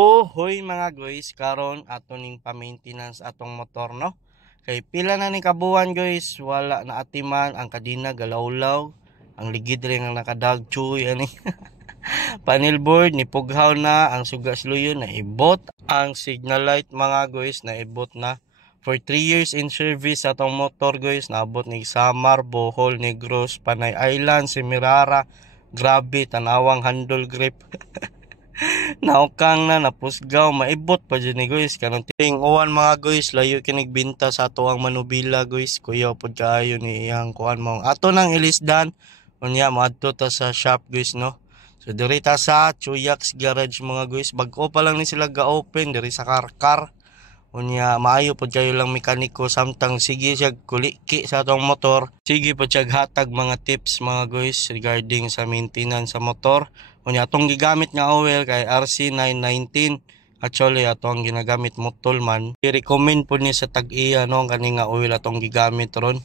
Hoy mga guys, karon ato ning pa-maintenance atong motor no. Kay pila na ni kabuan guys, wala na atiman ang kadina galawlaw, ang ligid ring ang nakadagchoy ani. Panel board ni pughaw na, ang suga sluyon na ibot, ang signal light mga guys na ibot na. For 3 years in service atong motor guys, naabot ni Samar, Bohol, Negros, Panay Island, Semirara. Grabe tanawang handle grip. Naukang na napusgaw maibot pa dyan ni guys kanang ting uwan mga guys layo kinigbinta sa ato ang manubila guys kuya pod kaayo ni iyang kuan mo ato nang ilisdan unya maadto ta sa shop guys no. So diri ta sa Chuyak's Garage mga guys, bag-o pa lang ni sila ga-open diri sa Karkar. Unya maayo pod kayo lang mekaniko samtang sige siya kuliki sa atong motor. Sige pod siya hatag mga tips mga guys regarding sa maintenance sa motor. Unya atong gigamit nga oil kay RC919. Actually ato ang ginagamit motol man. I-recommend po ni sa tag-iya no kani nga oil atong gigamit ron.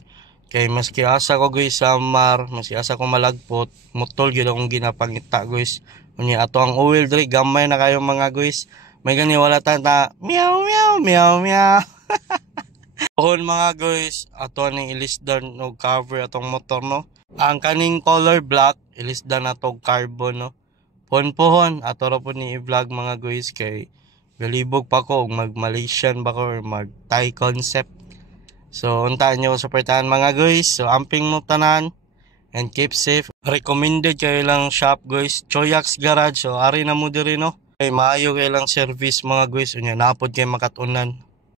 Kay maski asa ko guys samar, maski asa ko malagpot, motol gyud akong ginapangita guys. Unya ato ang oil diri gamay na kayo mga guys. May gani wala ta meow meow meow meow. Ohon mga guys, ato ning ilisdan og cover atong motor no. Ang kaning color black ilisdan natog carbon no. Pohon ato ra po ni i-vlog mga guys kay galibog pa ko og mag Malaysian ba ko or mag Thai concept. So untaan nyo suportahan mga guys. So amping mo tanan and keep safe. Recommended kayo lang shop guys, Chuyak's Garage. So ari na mo diri no. Kay maayo kay lang service mga guys unya napod kay makatunan.